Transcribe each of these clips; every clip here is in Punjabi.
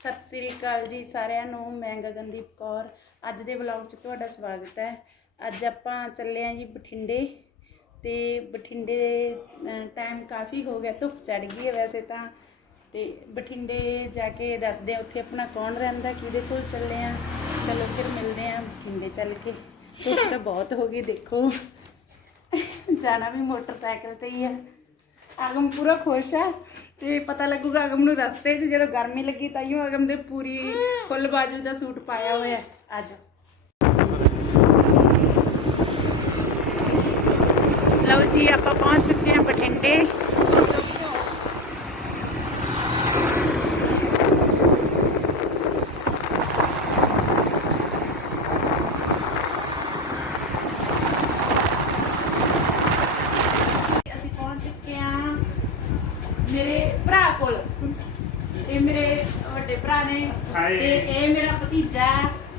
ਸਤਿ ਸ੍ਰੀ ਅਕਾਲ ਜੀ ਸਾਰਿਆਂ ਨੂੰ, ਮੈਂ ਗਗਨਦੀਪ ਕੌਰ। ਅੱਜ ਦੇ ਵਲੌਗ 'ਚ ਤੁਹਾਡਾ ਸਵਾਗਤ ਹੈ। ਅੱਜ ਆਪਾਂ ਚੱਲੇ ਆਂ ਜੀ ਬਠਿੰਡੇ ਤੇ ਬਠਿੰਡੇ ਟਾਈਮ ਕਾਫੀ ਹੋ ਗਿਆ, ਧੁੱਪ ਚੜ ਗਈ ਹੈ ਵੈਸੇ ਤਾਂ। ਤੇ ਬਠਿੰਡੇ ਜਾ ਕੇ ਦੱਸਦੇ ਆ ਉੱਥੇ ਆਪਣਾ ਕੌਣ ਰਹਿੰਦਾ, ਕਿਹਦੇ ਕੋਲ ਚੱਲੇ ਆਂ ਚਲੋ ਫਿਰ ਮਿਲਦੇ ਆਂ ਬਠਿੰਡੇ ਚੱਲ ਕੇ। ਧੁੱਪ ਤਾਂ ਬਹੁਤ ਹੋ ਗਈ, ਦੇਖੋ। ਜਾਣਾ ਵੀ ਮੋਟਰਸਾਈਕਲ ਤੇ ਹੀ ਆ ਆਗਮ ਪੂਰਾ ਖੁਸ਼ ਆ ਤੇ ਪਤਾ ਲੱਗੂਗਾ ਅਗਮ ਨੂੰ ਰਸਤੇ 'ਚ ਜਦੋਂ ਗਰਮੀ ਲੱਗੀ ਤਾਂ ਹੀ ਆਗਮ ਦੇ ਪੂਰੀ ਫੁੱਲ ਬਾਜੂ ਦਾ ਸੂਟ ਪਾਇਆ ਹੋਇਆ ਅੱਜ ਲਓ ਜੀ, ਆਪਾਂ ਪਹੁੰਚ ਚੁੱਕੇ ਹਾਂ ਬਠਿੰਡੇ ਅਸੀਂ ਪਹੁੰਚ ਚੁੱਕੇ ਹਾਂ ਮੇਰੇ ਭਰਾ ਕੋਲ ਇਹ ਮੇਰੇ ਵੱਡੇ ਭਰਾ ਨੇ। ਹਾਏ। ਤੇ ਇਹ ਮੇਰਾ ਭਤੀਜਾ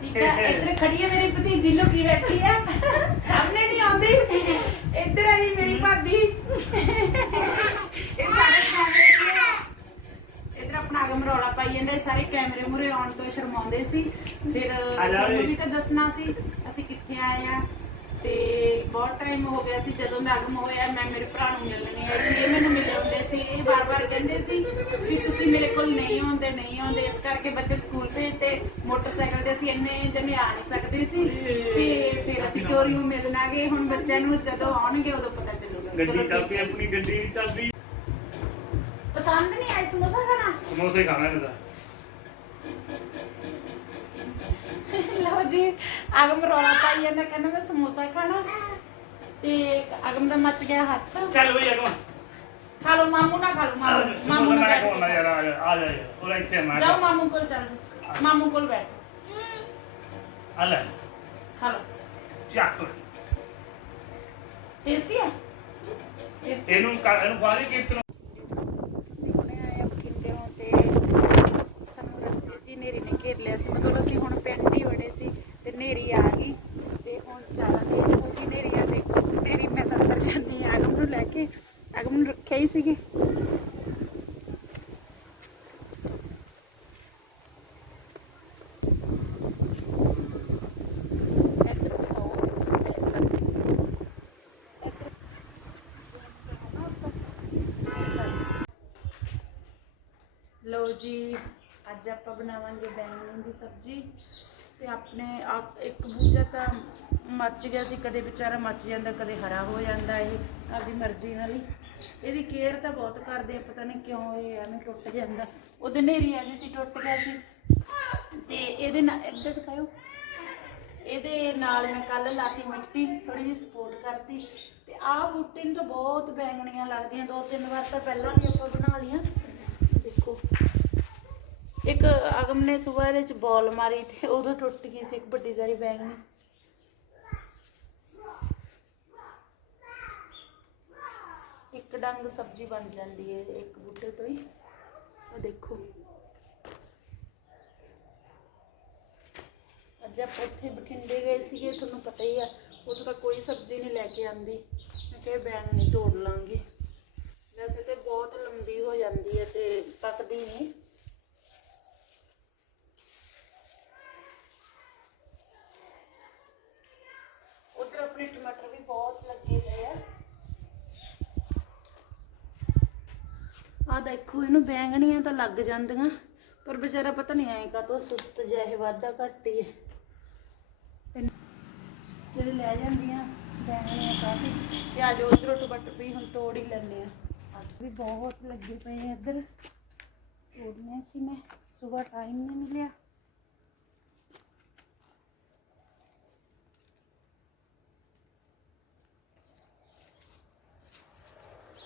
ਠੀਕ ਹੈ ਇੱਧਰ ਖੜੀ ਹੈ ਮੇਰੀ ਭਤੀਜੀ ਲੁਕੀ ਬੈਠੀ ਆ। ਸਾਹਮਣੇ ਨਹੀਂ ਆਉਂਦੀ। ਇੱਧਰ ਆਈ ਮੇਰੀ ਭਾਬੀ। ਇਹ ਸਾਰੇ ਕੈਮਰੇ ਤੇ ਇੱਧਰ ਆਪਣਾ ਆਗਮ ਰੌਲਾ ਪਾਈ ਜਾਂਦੇ ਸਾਰੇ ਕੈਮਰੇ ਮੂਰੇ ਆਉਣ ਤੋਂ ਸ਼ਰਮਾਉਂਦੇ ਸੀ। ਫਿਰ ਆ ਜਾ ਓਏ। ਵੀ ਤਾਂ ਦੱਸਣਾ ਸੀ ਅਸੀਂ ਕਿੱਥੇ ਆਏ ਆ। ਤੇ ਬਹੁਤ ਟਾਈਮ ਹੋ ਗਿਆ ਸੀ ਜਦੋਂ ਦਾ ਆਗਮ ਹੋਇਆ ਮੈਂ ਮੇਰੇ ਭਰਾ ਨੂੰ ਮਿਲਣੀ ਆਈ ਸੀ ਇਹ ਮੈਨੂੰ ਮਿਲੇ ਹੁੰਦੇ ਸੀ ਇਹ ਬਾਰ-ਬਾਰ ਕਹਿੰਦੇ ਸੀ ਵੀ ਤੁਸੀਂ ਮੇਰੇ ਕੋਲ ਨਹੀਂ ਆਉਂਦੇ ਨਹੀਂ ਆਉਂਦੇ ਇਸ ਕਰਕੇ ਬੱਚੇ ਸਕੂਲ ਭੇਜਦੇ ਮੋਟਰਸਾਈਕਲ ਤੇ ਅਸੀਂ ਇੰਨੇ ਜਣੇ ਆ ਨਹੀਂ ਸਕਦੇ ਸੀ। ਤੇ ਫਿਰ ਅਸੀਂ ਚੋਰੀ ਨੂੰ ਮਿਲਣ ਗਏ ਹੁਣ ਬੱਚਿਆਂ ਨੂੰ ਜਦੋਂ ਆਉਣਗੇ ਉਦੋਂ ਪਤਾ ਚੱਲੂਗਾ। ਗੱਡੀ ਚਲੋ ਠੀਕ ਚੱਲਦੀ ਹੈ। ਆਪਣੀ ਗੱਡੀ ਚੱਲਦੀ। ਪਸੰਦ ਨਹੀਂ ਆਈ ਸਮੋਸਾ ਖਾਣਾ? ਸਮੋਸੇ ਖਾਣਾ ਇਹਦਾ ਲਓ ਜੀ ਅਗਮ ਰੌਲਾ ਪਾਈ ਜਾਂਦਾ ਕਹਿੰਦਾ ਮੈਂ ਸਮੋਸਾ ਖਾਣਾ। ਤੇ ਅਗਮ ਦਾ ਮੱਚ ਗਿਆ ਹੱਥ। ਚੱਲ ਬਈ ਅਗਵਾ ਖਾ ਲਓ ਮਾਮੂ ਨਾ ਖਾ ਲਓ ਮਾਮੂ ਮਾਮੂ ਸਮੋਸਾ ਨਾਲ ਮੈਂ ਬੈਠ ਕੋਣਾ ਕੇ ਯਾਰ ਆ ਜਾ ਆ ਜਾ ਯਾਰ। ਉਹ ਇੱਥੇ ਮੈਂ ਜਾਓ ਮਾਮੂ ਕੋਲ ਚੱਲ ਮਾਮੂ ਕੋਲ ਬੈਠ ਆ ਲੈ ਖਾ ਲਓ ਚੱਕ ਟੇਸਟੀ ਹੈ ਟੇਸਟੀ ਇਹਨੂੰ ਕਰ- ਇਹਨੂੰ ਬਾਹਰ ਕੀਰਤਨ ਅਸੀਂ ਹੁਣੇ ਆਏ ਆ ਬਠਿੰਡੇ ਤੋਂ ਤੇ ਸਾਨੂੰ ਰਸਤੇ 'ਚ ਹੀ ਨੇਰੀ ਨੇ ਘੇਰ ਲਿਆ ਸੀ ਮਤਲਬ ਅਸੀਂ ਹੁਣ ਪਿੰਡ ਹੀ ਵੜੇ ਸੀ ਤੇ ਨੇਰੀ ਆ ਗਈ ਤੇ ਹੁਣ ਜ਼ਿਆਦਾ ਤੇਜ਼ ਹੋ ਗਈ ਨੇਰੀ ਆ ਦੇਖੋ ਨੇਰੀ ਮੈਂ ਤਾਂ ਅੰਦਰ ਜਾਂਦੀ ਆ ਆਗਮ ਨੂੰ ਲੈ ਕੇ ਆਗਮ ਨੂੰ ਰੱਖਿਆ ਹੀ ਸੀਗੇ। ਲਓ ਜੀ ਅੱਜ ਆਪਾਂ ਬਣਾਵਾਂਗੇ ਬੈਂਗਣ ਦੀ ਸਬਜ਼ੀ। ਤੇ ਆਪਣੇ ਆ- ਇੱਕ ਬੂਝਾ ਤਾਂ ਮੱਚ ਗਿਆ ਸੀ, ਕਦੇ ਵਿਚਾਰਾ ਮੱਚ ਜਾਂਦਾ, ਕਦੇ ਹਰਾ ਹੋ ਜਾਂਦਾ ਇਹ, ਆਪਦੀ ਮਰਜ਼ੀ ਨਾਲ ਹੀ। ਇਹਦੀ ਕੇਅਰ ਤਾਂ ਬਹੁਤ ਕਰਦੇ ਆ, ਪਤਾ ਨਹੀਂ ਕਿਉਂ ਇਹ ਐਵੇਂ ਟੁੱਟ ਜਾਂਦਾ। ਉਹਦੇ ਨੇਰੀ ਆ ਗਈ ਸੀ, ਟੁੱਟ ਗਿਆ ਸੀ। ਤੇ ਇਹਦੇ ਨਾਲ ਇੱਧਰ ਦਿਖਾਓ ਇਹਦੇ ਨਾਲ ਮੈਂ ਕੱਲ ਲਾਤੀ ਮਿੱਟੀ ਥੋੜੀ ਜਿਹੀ ਸਪੋਰਟ ਕਰਤੀ। ਤੇ ਆਹ ਬੂਟੇ ਨੂੰ ਤਾਂ ਬਹੁਤ ਬੈਂਗਣੀਆਂ ਲੱਗਦੀਆਂ, ਦੋ ਤਿੰਨ ਵਾਰ ਤਾਂ ਪਹਿਲਾਂ ਵੀ ਆਪਾਂ ਬਣਾ ਲਈਆਂ। ਦੇਖੋ। ਇੱਕ ਅਗਮ ਨੇ ਸਵੇਰ ਇਹਦੇ ਚ ਬੋਲ ਮਾਰੀ ਤੇ ਉਦੋਂ ਟੁੱਟ ਗਈ ਸੀ ਇੱਕ ਵੱਡੀ ਸਾਰੀ ਬੈਂਗਣੀ ਇੱਕ ਡੰਗ ਸਬਜ਼ੀ ਬਣ ਜਾਂਦੀ ਹੈ ਇੱਕ ਬੂਟੇ ਤੋਂ ਹੀ। ਉਹ ਦੇਖੋ। ਅੱਜ ਆਪਾਂ ਉੱਥੇ ਬਠਿੰਡੇ ਗਏ ਸੀਗੇ, ਤੁਹਾਨੂੰ ਪਤਾ ਹੀ ਆ, ਉੱਥੋਂ ਤਾਂ ਕੋਈ ਸਬਜ਼ੀ ਨਹੀਂ ਲੈ ਕੇ ਆਂਦੀ ਮੈਂ ਕਿਹਾ ਬੈਂਗਣ ਨਹੀਂ ਤੋੜ ਲਾਂਗੇ। ਵੈਸੇ ਤੇ ਬਹੁਤ ਲੰਬੀ ਹੋ ਜਾਂਦੀ ਹੈ ਤੇ ਪੱਕਦੀ ਨਹੀਂ ਉਧਰ ਆਪਣੇ ਟਮਾਟਰ ਵੀ ਬਹੁਤ ਲੱਗੇ ਪਏ ਆ। ਆ ਦੇਖੋ, ਇਹਨੂੰ ਬੈਂਗਣੀਆਂ ਤਾਂ ਲੱਗ ਜਾਂਦੀਆਂ, ਪਰ ਵਿਚਾਰਾ ਪਤਾ ਨਹੀਂ ਆਏ ਕਾ ਸੁਸਤ ਜਿਹਾ ਇਹ ਵਾਧਾ ਘੱਟ ਹੀ ਹੈ। ਇਹਨੂੰ- ਜਿਹੜੇ ਲੈ ਜਾਂਦੀਆਂ ਬੈਂਗਣੀਆਂ ਕਾਫੀ ਤੇ ਅੱਜ ਉਧਰੋਂ ਟਮਾਟਰ ਵੀ ਹੁਣ ਤੋੜ ਹੀ ਲੈਣੇ ਆ। ਅੱਜ ਵੀ ਬਹੁਤ ਲੱਗੇ ਪਏ ਆ ਇੱਧਰ। ਤੋੜਨੇ ਸੀ ਮੈਂ, ਸਵੇਰ ਟਾਈਮ ਨਹੀਂ ਮਿਲਿਆ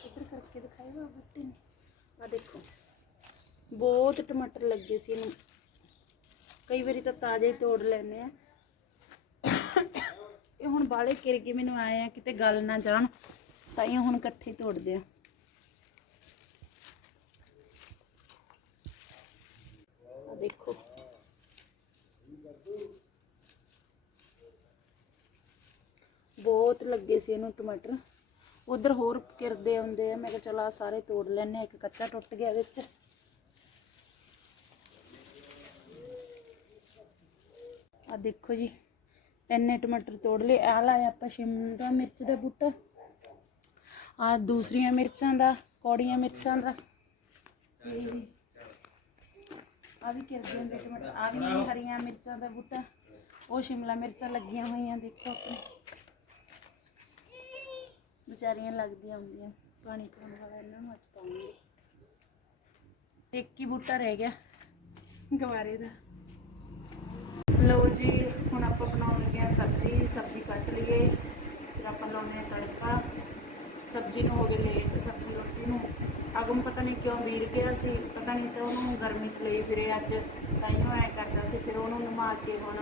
ਇੱਧਰ ਕਰਕੇ ਦਿਖਾਏਗਾ ਬੁੱਟੇ ਨੇ ਆ ਦੇਖੋ। ਬਹੁਤ ਟਮਾਟਰ ਲੱਗੇ ਸੀ ਇਹਨੂੰ। ਕਈ ਵਾਰੀ ਤਾਂ ਤਾਜ਼ੇ ਹੀ ਤੋੜ ਲੈਨੇ ਆ। ਇਹ ਹੁਣ ਬਾਲੇ ਕਿਰ ਕੇ ਮੈਨੂੰ ਆਏ ਆ, ਕਿਤੇ ਗੱਲ ਨਾ ਜਾਣ, ਤਾਂ ਇਹ ਹੁਣ ਇਕੱਠੇ ਹੀ ਤੋੜਦੇ ਆ। ਦੇਖੋ। ਬਹੁਤ ਲੱਗੇ ਸੀ ਇਹਨੂੰ ਟਮਾਟਰ। ਉਧਰ ਹੋਰ ਕਿਰਦੇ ਆਉਂਦੇ ਆ, ਮੈਂ ਕਿਹਾ ਚਲ ਆ ਸਾਰੇ ਤੋੜ ਲੈਣੇ ਇੱਕ ਕੱਚਾ ਟੁੱਟ ਗਿਆ ਵਿੱਚ। ਆ ਦੇਖੋ ਜੀ, ਇੰਨੇ ਟਮਾਟਰ ਤੋੜ ਲਏ ਆ ਲਾਇਆ ਆਪਾਂ ਸ਼ਿਮਲਾ ਮਿਰਚ ਦਾ ਬੂਟਾ। ਆ ਦੂਸਰੀਆਂ ਮਿਰਚਾਂ ਦਾ, ਕੌੜੀਆਂ ਮਿਰਚਾਂ ਦਾ। ਆ ਵੀ। ਕਿਰਦੀਆਂ ਦੇ ਟਮਾਟਰ ਆ ਵੀ ਹਰੀਆਂ ਮਿਰਚਾਂ ਦਾ ਬੂਟਾ। ਉਹ ਸ਼ਿਮਲਾ ਮਿਰਚਾਂ ਲੱਗੀਆਂ ਹੋਈਆਂ, ਦੇਖੋ ਆਪਣੇ। ਵਿਚਾਰੀਆਂ ਲੱਗਦੀਆਂ ਹੁੰਦੀਆਂ, ਪਾਣੀ ਪਾਉਣ ਵਾਲਾ ਇਹਨਾਂ ਨੂੰ ਅੱਜ ਪਾਉਂਗੀ ਇੱਕ ਹੀ ਬੂਟਾ ਰਹਿ ਗਿਆ, ਗਵਾਰੇ ਦਾ। ਲਓ ਜੀ, ਹੁਣ ਆਪਾਂ ਬਣਾਉਣ ਲੱਗੇ ਹਾਂ ਸਬਜ਼ੀ ਸਬਜ਼ੀ ਕੱਟ ਲਈਏ, ਫਿਰ ਆਪਾਂ ਲਾਉਣੇ ਆ ਤੜਕਾ। ਸਬਜ਼ੀ ਨੂੰ ਹੋ ਗਏ ਲੇਟ, ਸਬਜ਼ੀ ਰੋਟੀ ਨੂੰ। ਅਗਮ ਪਤਾ ਨਹੀਂ ਕਿਉਂ ਵੀਰ ਗਿਆ ਸੀ, ਪਤਾ ਨਹੀਂ ਤਾਂ ਉਹਨੂੰ ਗਰਮੀ ਚ ਲਈ ਫਿਰੇ ਅੱਜ। ਤਾਈਓ ਐ ਕਰਦਾ ਸੀ, ਫਿਰ ਉਹਨੂੰ ਨਮਾ ਕੇ ਹੁਣ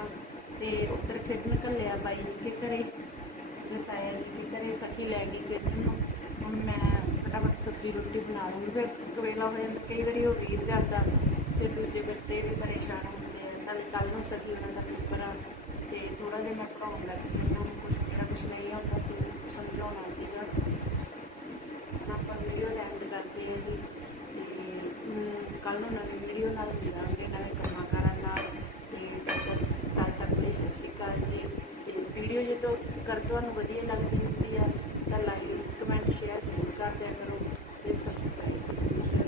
ਤੇ ਉੱਧਰ ਖੇਡਣ ਘੱਲਿਆ ਬਾਈ ਦੇ ਘਰੇ ਤੇ ਤਾਇਆ ਜੀ ਦੇ ਘਰੇ ਸਖੀ ਲੈ ਗਈ ਖੇਡਣ ਨੂੰ ਹੁਣ ਮੈਂ ਫਟਾਫਟ ਸਬਜ਼ੀ ਰੋਟੀ ਬਣਾ ਲੂੰਗੀ। ਫਿਰ ਇੱਕ ਵੇਲਾ ਹੋ ਜਾਂਦਾ, ਕਈ ਵਾਰੀ ਉਹ ਵੀਰ ਜਾਂਦਾ ਫਿਰ ਦੂਜੇ ਬੱਚੇ ਵੀ ਪਰੇਸ਼ਾਨ ਹੁੰਦੇ ਆ। ਨਾਲੇ ਕੱਲ ਨੂੰ ਸਖੀ ਉਹਨਾਂ ਦਾ ਪੇਪਰ ਆ ਤੇ ਥੋੜਾ ਜਿਹਾ ਮੈਂ ਪੜਾਉਣ ਲੱਗ ਪਈ ਉਹਨਾਂ ਨੂੰ ਕੁਝ ਜਿਹੜਾ ਕੁਝ ਨਹੀਂ ਆਉਂਦਾ ਸੀ ਉਹਨੂੰ ਸਮਝਾਉਣਾ ਸੀਗਾ ਹੁਣ ਆਪਾਂ ਵੀਡੀਓ ਲੈਂਡ ਕਰਦੇ ਹਾਂ ਜੀ ਤੇ ਕੱਲ ਨੂੰ ਨਵੀਂ ਵੀਡੀਓ ਨਾਲ ਮਿਲਾਂਗੇ ਨਵੇਂ ਕੰਮਾਂ ਕਾਰਾਂ ਨਾਲ ਤੇ ਤਦ ਤੱਕ ਤਦ ਤੱਕ ਲਈ ਸਤਿ ਸ਼੍ਰੀ ਅਕਾਲ ਜੀ ਤੇ ਵੀਡੀਓ ਜੇ ਤੋਂ ਕਰ ਤੁਹਾਨੂੰ ਵਧੀਆ ਲੱਗਦੀ ਹੁੰਦੀ ਆ, ਤਾਂ ਲਾਈਕ ਕਮੈਂਟ ਸ਼ੇਅਰ ਜ਼ਰੂਰ ਕਰ ਦਿਆ ਕਰੋ ਤੇ ਸਬਸਕ੍ਰਾਈਬ